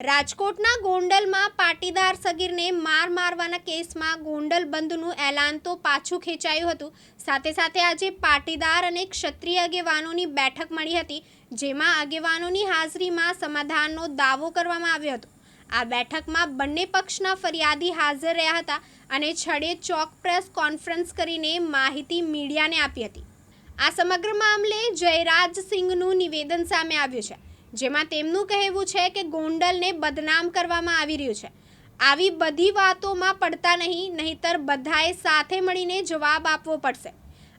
રાજકોટના ગોંડલમાં પાટીદાર સગીરને માર મારવાના કેસમાં ગોંડલ બંધનું એલાન તો પાછું ખેંચાયું હતું. સાથે સાથે આજે પાટીદાર અને ક્ષત્રિય આગેવાનોની બેઠક મળી હતી, જેમાં આગેવાનોની હાજરીમાં સમાધાનનો દાવો કરવામાં આવ્યો હતો. આ બેઠકમાં બંને પક્ષના ફરિયાદી હાજર રહ્યા હતા અને છડે ચોક પ્રેસ કોન્ફરન્સ કરીને માહિતી મીડિયાને આપી હતી. આ સમગ્ર મામલે જયરાજસિંહનું નિવેદન સામે આવ્યું છે. જેમાં તેમનું કહેવું છે કે ગોંડલને બદનામ કરવામાં આવી રહ્યું છે. આવી બધી વાતોમાં પડતા નહીં, નહીતર બધાએ સાથે મળીને જવાબ આપવો પડશે.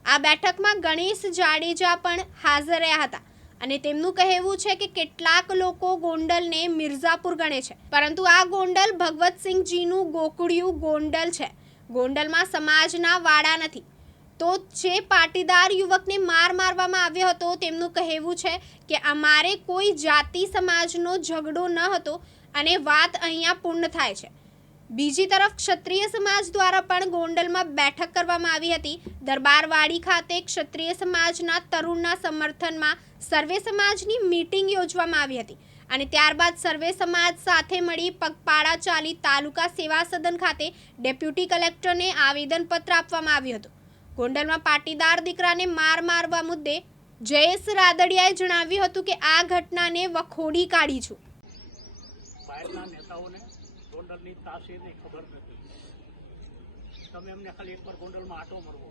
આ બેઠકમાં ગણેશ જાડેજા પણ હાજર રહ્યા હતા અને તેમનું કહેવું છે કે કેટલાક લોકો ગોંડલને મિર્ઝાપુર ગણે છે. પરંતુ આ ગોંડલ ભગવતસિંહજીનું ગોકુળિયું ગોંડલ છે. ગોંડલમાં સમાજના વાડા નથી. તો જે પાટીદાર યુવકને માર મારવામાં આવ્યો હતો, તેમનું કહેવું છે કે અમારે કોઈ જાતિ સમાજનો ઝઘડો ન હતો અને વાત અહીંયા પૂર્ણ થાય છે. બીજી તરફ ક્ષત્રિય સમાજ દ્વારા પણ ગોંડલમાં બેઠક કરવામાં આવી હતી. દરબારવાડી ખાતે ક્ષત્રિય સમાજના તરુણના સમર્થનમાં સર્વે સમાજની મીટિંગ યોજવામાં આવી હતી અને ત્યારબાદ સર્વે સમાજ સાથે મળી પગપાળા ચાલી તાલુકા સેવા સદન ખાતે ડેપ્યુટી કલેક્ટરને આવેદનપત્ર આપવામાં આવ્યું હતું. ગોંડલમાં પાટીદાર દીકરાને માર મારવા મુદ્દે જયેશ રાદડિયાએ જણાવ્યું હતું કે આ ઘટનાને વખોડી કાઢી છું. બહારના નેતાઓને ગોંડલની તાસીરની ખબર નથી. તમે એમને ખાલી એકવાર ગોંડલમાં આટો મળવો.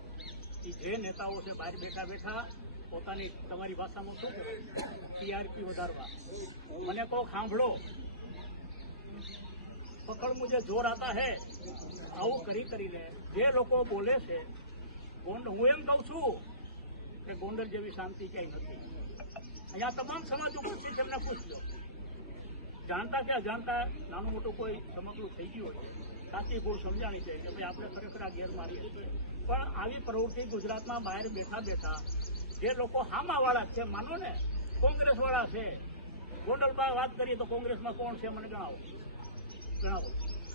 એ જે નેતાઓ છે બહાર બેઠા બેઠા પોતાની તમારી ભાષામાં શું કહેવાય? ટીઆરપી વધારવા. મને કહો સાંભળો પકડ મુજે જોર આતા હે. આવું કરી કરીને જે લોકો બોલે છે ગોંડ, હું એમ કહું છું કે ગોંડલ જેવી શાંતિ ક્યાંય નથી. અહીંયા તમામ સમાજ ઉપસ્થિત છે એમને પૂછજો જાણતા કે અજાણતા નાનું મોટું કોઈ સમગ્રું થઈ ગયું હોય. સાચી ભૂલ સમજાણી છે કે ભાઈ આપણે ખરેખર આ ગેર મારીએ છીએ. પણ આવી પ્રવૃત્તિ ગુજરાતમાં બહાર બેઠા બેઠા જે લોકો હામાવાળા છે, માનો ને, કોંગ્રેસવાળા છે, ગોંડલમાં વાત કરીએ તો કોંગ્રેસમાં કોણ છે મને જણાવો. જણાવો.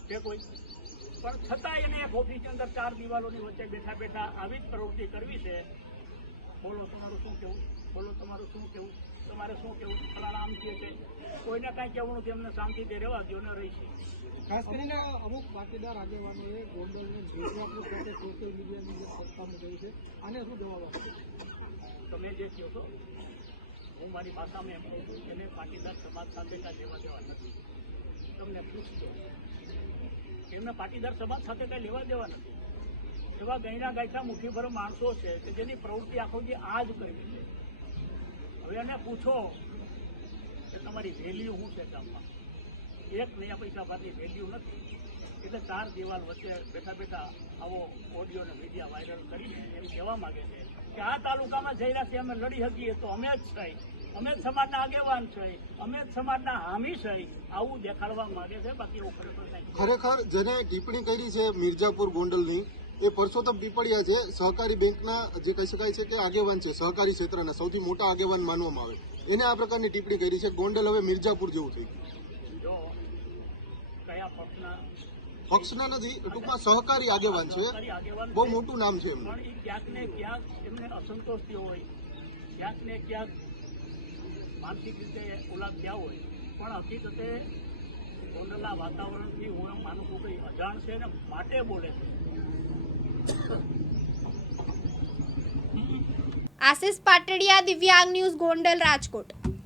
છે કોઈ પણ છતાં એને એક ઓફિસની અંદર ચાર દિવાલોની વચ્ચે બેઠા બેઠા આવી જ પ્રવૃત્તિ કરવી છે. બોલો તમારું શું કેવું બોલો તમારું શું કેવું તમારે શું કેવું ફલાણા આમ કહે છે. કોઈને કાંઈ કહેવું નથી અમને શાંતિથી રહેવા દો ને રહીશું ખાસ કરીને અમુક પાટીદાર આગેવાનોએ ગોંડલને મિર્ઝાપુર ખાતે સોશિયલ મીડિયાની અંદર ચર્ચા મૂકી છે. આને શું જવાબ આપો? તમે જે કહો છો હું મારી ભાષામાં એમ કહું છું એને પાટીદાર સમાજ સાથે કાંઈ લેવા દેવા નથી. તમને પૂછજો. એમને પાટીદાર સમાજ સાથે કંઈ લેવા દેવા નથી એવા ગયના ગાયતા મુઠ્ઠીભર માણસો છે કે જેની પ્રવૃત્તિ આખો જે આ જ કરવી છે. હવે એને પૂછો કે તમારી વેલ્યુ શું છે ગામમાં? એક નયા પૈસા ભાગની વેલ્યુ નથી. એટલે ચાર દિવાલ વચ્ચે બેઠા બેઠા આવો ઓડિયો અને મીડિયા વાયરલ કરીને એમ કહેવા માંગે છે કે આ તાલુકામાં જઈને અમે લડી શકીએ તો અમે જ છીએ અમે સમાજના આગેવાન છે. અમે સમાજના હામી છે. આવું દેખાડવા માંગે છે. બાકી એવું ખરેખર ખરેખર જેને ટિપ્પણી કરી છે મિર્જાપુર ગોંડલની એ પરસોત્તમ પીપળિયા છે સહકારી બેંકના જે કહી શકાય છે કે આગેવાન છે સહકારી ક્ષેત્રના સૌથી મોટા આગેવાન માનવામાં આવે. એને આ પ્રકારની ટિપ્પણી કરી છે ગોંડલ હવે મિર્જાપુર જેવું થઈ ગયું. કયા પક્ષના પક્ષના નથી ટૂંકમાં સહકારી આગેવાન છે. બહુ મોટું નામ છે એમનું. ક્યાંક ને ક્યાંક એમને અસંતોષ થયો હોય. ક્યાંક ને ક્યાંક માનસિક રીતે ઓલા થયા હોય, પણ હકીકતે ગોંડલના વાતાવરણથી હું એમ માનું છું કે એ અજાણ છે ને માટે બોલે છે. આશિષ પાટડિયા, દિવ્યાંગ ન્યૂઝ, ગોંડલ, રાજકોટ.